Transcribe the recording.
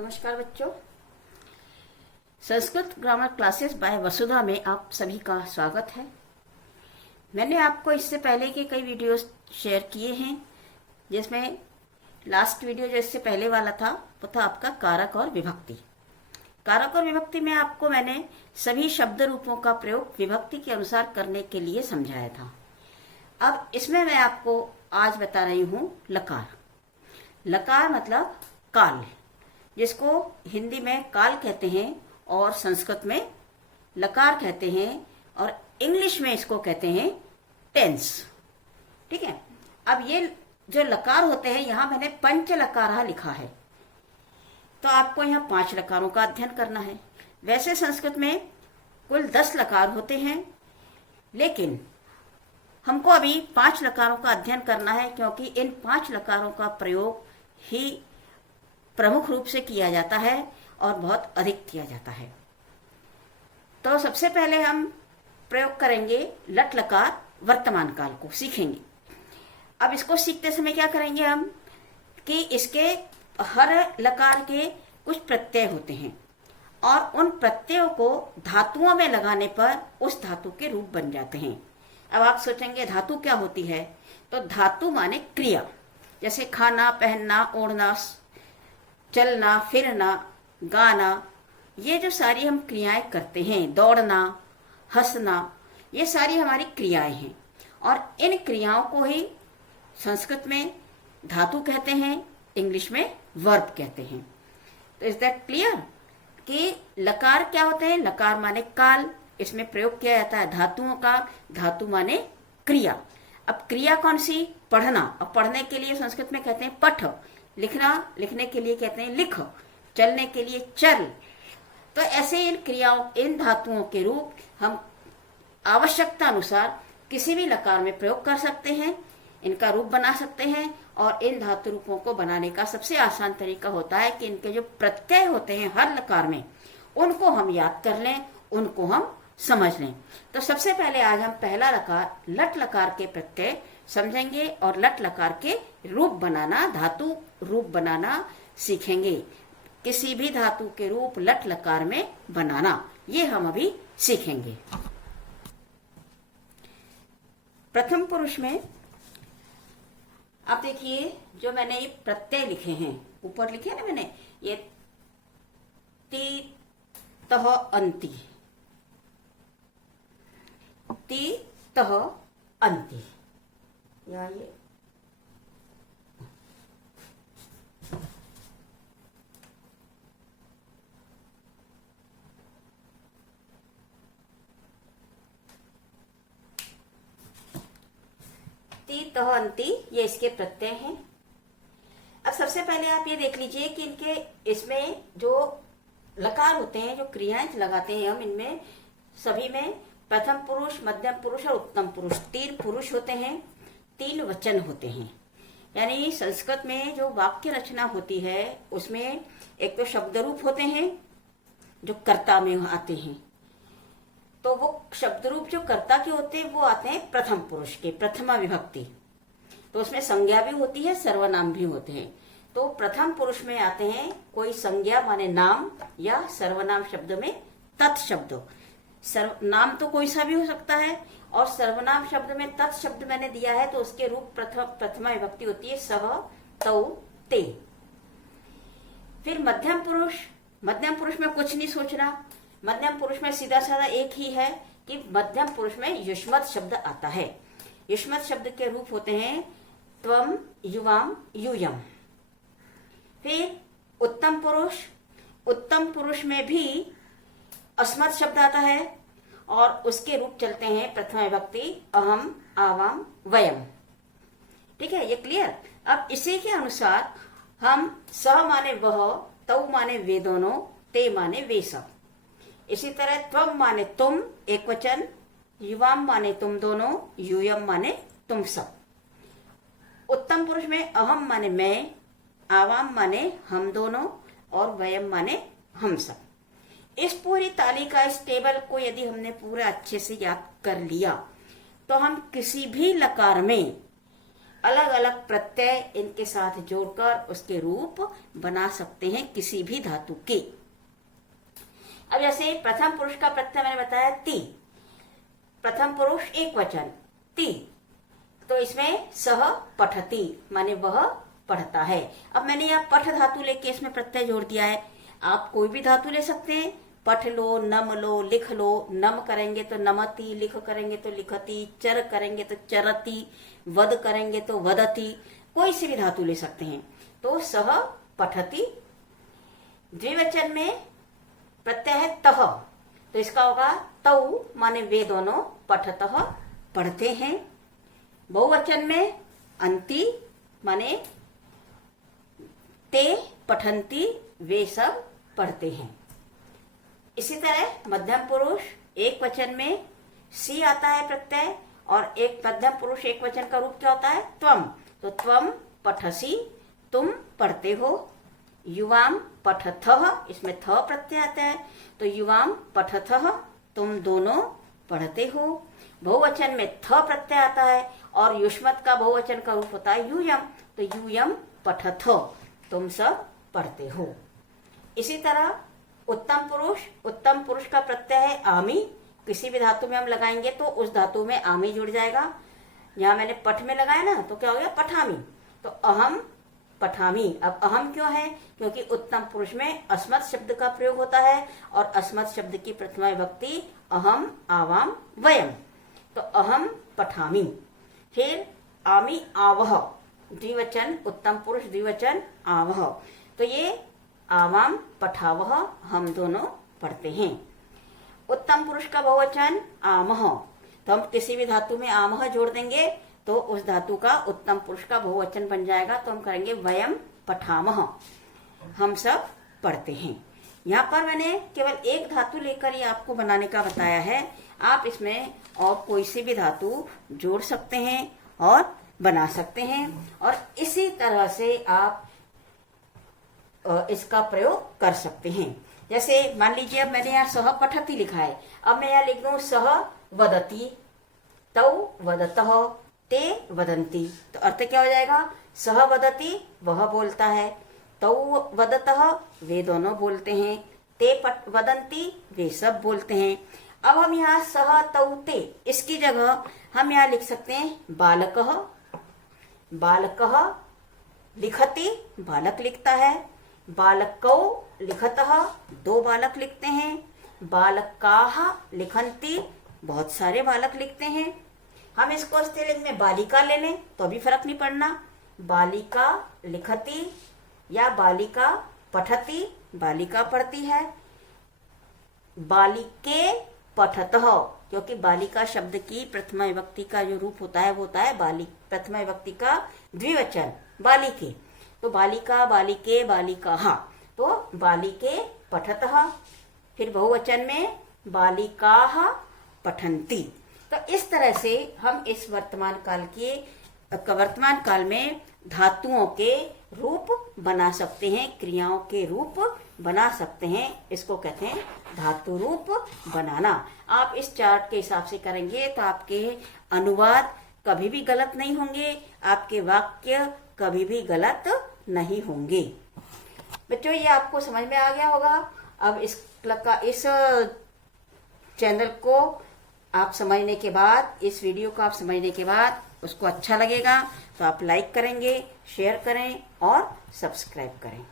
नमस्कार बच्चों, Sanskrit grammar classes bye वसुधा में आप सभी का स्वागत है। मैंने आपको इससे पहले के कई वीडियोस शेयर किए हैं, जिसमें लास्ट वीडियो जो इससे पहले वाला था वो था आपका कारक और विभक्ति। कारक और विभक्ति में आपको मैंने सभी शब्द रूपों का प्रयोग विभक्ति के अनुसार करने के लिए समझाया था। अब इसमें मैं आपको आज बता रही हूँ लकार। लकार मतलब काल, जिसको हिंदी में काल कहते हैं और संस्कृत में लकार कहते हैं और इंग्लिश में इसको कहते हैं टेंस। ठीक है। अब ये जो लकार होते हैं, यहाँ मैंने पंच लकार लिखा है, तो आपको यहाँ 5 लकारों का अध्ययन करना है। वैसे संस्कृत में कुल 10 लकार होते हैं, लेकिन हमको अभी 5 लकारों का अध्ययन करना है, क्योंकि इन 5 लकारों का प्रयोग ही प्रमुख रूप से किया जाता है और बहुत अधिक किया जाता है। तो सबसे पहले हम प्रयोग करेंगे लट लकार वर्तमान काल को सीखेंगे। अब इसको सीखते समय क्या करेंगे हम कि इसके हर लकार के कुछ प्रत्यय होते हैं और उन प्रत्ययों को धातुओं में लगाने पर उस धातु के रूप बन जाते हैं। अब आप सोचेंगे धातु क्या होती है, तो धातु माने क्रिया, जैसे खाना, पहनना, ओढ़ना, चलना, फिरना, गाना, ये जो सारी हम क्रियाएं करते हैं, दौड़ना, हंसना, ये सारी हमारी क्रियाएं हैं और इन क्रियाओं को ही संस्कृत में धातु कहते हैं, इंग्लिश में वर्ब कहते हैं। तो इज दैट क्लियर कि लकार क्या होते हैं? लकार माने काल, इसमें प्रयोग किया जाता है धातुओं का। धातु माने क्रिया। अब क्रिया कौन सी? पढ़ना। अब पढ़ने के लिए संस्कृत में कहते हैं पठ, लिखना, लिखने के लिए कहते हैं लिख, चलने के लिए चल। तो ऐसे इन क्रियाओं, इन धातुओं के रूप हम आवश्यकता अनुसार किसी भी लकार में प्रयोग कर सकते हैं, इनका रूप बना सकते हैं। और इन धातु रूपों को बनाने का सबसे आसान तरीका होता है कि इनके जो प्रत्यय होते हैं हर लकार में, उनको हम याद कर लें, उनको हम समझ लें। तो सबसे पहले आज हम पहला लकार लट लकार के प्रत्यय समझेंगे और लट लकार के रूप बनाना, धातु रूप बनाना सीखेंगे। किसी भी धातु के रूप लट लकार में बनाना, ये हम अभी सीखेंगे। प्रथम पुरुष में आप देखिए, जो मैंने ये प्रत्यय लिखे हैं, ऊपर लिखे ना मैंने, ये ति, तह, अंति, ति, तह, अंति, या ये ति, तह, अंति, ये इसके प्रत्यय हैं। अब सबसे पहले आप ये देख लीजिए कि इनके इसमें जो लकार होते हैं, जो क्रियाएं लगाते हैं हम, इनमें सभी में प्रथम पुरुष, मध्यम पुरुष और उत्तम पुरुष, 3 पुरुष होते हैं, 3 वचन होते हैं। यानी संस्कृत में जो वाक्य रचना होती है उसमें एक तो शब्द रूप होते हैं जो कर्ता में आते हैं, तो वो शब्द रूप जो कर्ता के होते हैं वो आते हैं प्रथम पुरुष के, प्रथमा विभक्ति। तो उसमें संज्ञा भी होती है, सर्वनाम भी होते हैं। तो प्रथम पुरुष में आते हैं कोई संज्ञा माने नाम, या सर्वनाम शब्द में तत्शब्द। नाम तो कोई सा भी हो सकता है, और सर्वनाम शब्द में तत् शब्द मैंने दिया है, तो उसके रूप प्रथमा विभक्ति होती है सह, तौ, ते। फिर मध्यम पुरुष, मध्यम पुरुष में कुछ नहीं सोचना, मध्यम पुरुष में सीधा साधा एक ही है कि मध्यम पुरुष में युष्मत् शब्द आता है। युष्मत् शब्द के रूप होते हैं त्वम, युवाम, यूयम। फिर उत्तम पुरुष, उत्तम पुरुष में भी अस्मत् शब्द आता है और उसके रूप चलते हैं प्रथमा विभक्ति अहम, आवाम, वयम। ठीक है, ये क्लियर। अब इसी के अनुसार हम स माने वह, तौ माने वे दोनों, ते माने वे सब। इसी तरह त्वम माने तुम, एक वचन, युवाम माने तुम दोनों, यूयम माने तुम सब। उत्तम पुरुष में अहम माने मैं, आवाम माने हम दोनों और वयम माने हम सब। इस पूरी तालिका, इस टेबल को यदि हमने पूरा अच्छे से याद कर लिया तो हम किसी भी लकार में अलग अलग प्रत्यय इनके साथ जोड़कर उसके रूप बना सकते हैं किसी भी धातु के। अब जैसे प्रथम पुरुष का प्रत्यय मैंने बताया ति, प्रथम पुरुष एक वचन ति, तो इसमें सह पठति माने वह पढ़ता है। अब मैंने यहाँ पठ धातु लेके इसमें प्रत्यय जोड़ दिया है। आप कोई भी धातु ले सकते हैं, पठ लो, नम लो, लिख लो। नम करेंगे तो नमति, लिख करेंगे तो लिखती, चर करेंगे तो चरति, वद करेंगे तो वदति, कोई सी भी धातु ले सकते हैं। तो सह पठति। द्विवचन में प्रत्यय है तह, तो इसका होगा तौ माने वे दोनों पठतः पढ़ते हैं। बहुवचन में अंति माने ते पठंती वे सब पढ़ते हैं। इसी तरह मध्यम पुरुष एक वचन में सी आता है प्रत्यय, और एक मध्यम पुरुष एक वचन का रूप क्या होता है त्वम, तो त्वम पठसी तुम पढ़ते हो। युवाम पठथः, इसमें थ प्रत्यय आता है, तो युवाम पठथः तुम दोनों पढ़ते हो। बहुवचन में थ प्रत्यय आता है और युष्मत का बहुवचन का रूप होता है यूयम, तो यूयम पठथ तुम सब पढ़ते हो। इसी तरह उत्तम पुरुष का प्रत्यय है आमी। किसी भी धातु में हम लगाएंगे तो उस धातु में आमी जुड़ जाएगा। यहाँ मैंने पठ में लगाया ना, तो क्या हो गया पठामी, तो अहम पठामी। अब अहम क्यों है, क्योंकि उत्तम पुरुष में अस्मत् शब्द का प्रयोग होता है और अस्मत् शब्द की प्रथमा विभक्ति अहम, आवाम, वयम, तो अहम पठामी। फिर आमी आवह, द्विवचन उत्तम पुरुष द्विवचन आवह, तो ये आवाम पठावह हम दोनों पढ़ते हैं। उत्तम पुरुष का बहुवचन आमह, तो हम किसी भी धातु में आमह जोड़ देंगे तो उस धातु का उत्तम पुरुष का बहुवचन बन जाएगा, तो हम करेंगे वयम पठामह, हम सब पढ़ते हैं। यहाँ पर मैंने केवल एक धातु लेकर ये आपको बनाने का बताया है। आप इसमें और कोई सी भी धातु जोड़ सकते हैं और बना सकते हैं, और इसी तरह से आप इसका प्रयोग कर सकते हैं। जैसे मान लीजिए अब मैंने यहाँ सह पठति लिखा है, अब मैं यहाँ लिख दूं सह वदति, तौ वदतः, ते वदन्ति, तो अर्थ क्या हो जाएगा, सह वदति वह बोलता है, तौ वदतः वे दोनों बोलते हैं, ते वदन्ति वे सब बोलते हैं। अब हम यहाँ सह तौ ते, इसकी जगह हम यहाँ लिख सकते हैं बालकः, बालकः लिखति बालक लिखता है, बालकौ लिखतः दो बालक लिखते हैं, बालकाः लिखन्ति बहुत सारे बालक लिखते हैं। हम इसको स्त्रीलिंग में बालिका ले लें तो भी फर्क नहीं पड़ना, बालिका लिखती या बालिका पठती, बालिका पढ़ती है। बालिके पठतः, क्योंकि बालिका शब्द की प्रथमा विभक्ति का जो रूप होता है वो होता है बालिक, प्रथमा विभक्ति का द्विवचन बालिके, तो बालिका बालिके बालिकाः, तो बालिके पठतः। फिर बहुवचन में बालिकाः पठन्ति। तो इस तरह से हम इस वर्तमान काल में धातुओं के रूप बना सकते हैं, क्रियाओं के रूप बना सकते हैं। इसको कहते हैं धातु रूप बनाना। आप इस चार्ट के हिसाब से करेंगे तो आपके अनुवाद कभी भी गलत नहीं होंगे, आपके वाक्य कभी भी गलत नहीं होंगे। बच्चों ये आपको समझ में आ गया होगा। अब इस चैनल को आप समझने के बाद, इस वीडियो को आप समझने के बाद उसको अच्छा लगेगा तो आप लाइक करेंगे, शेयर करें और सब्सक्राइब करें।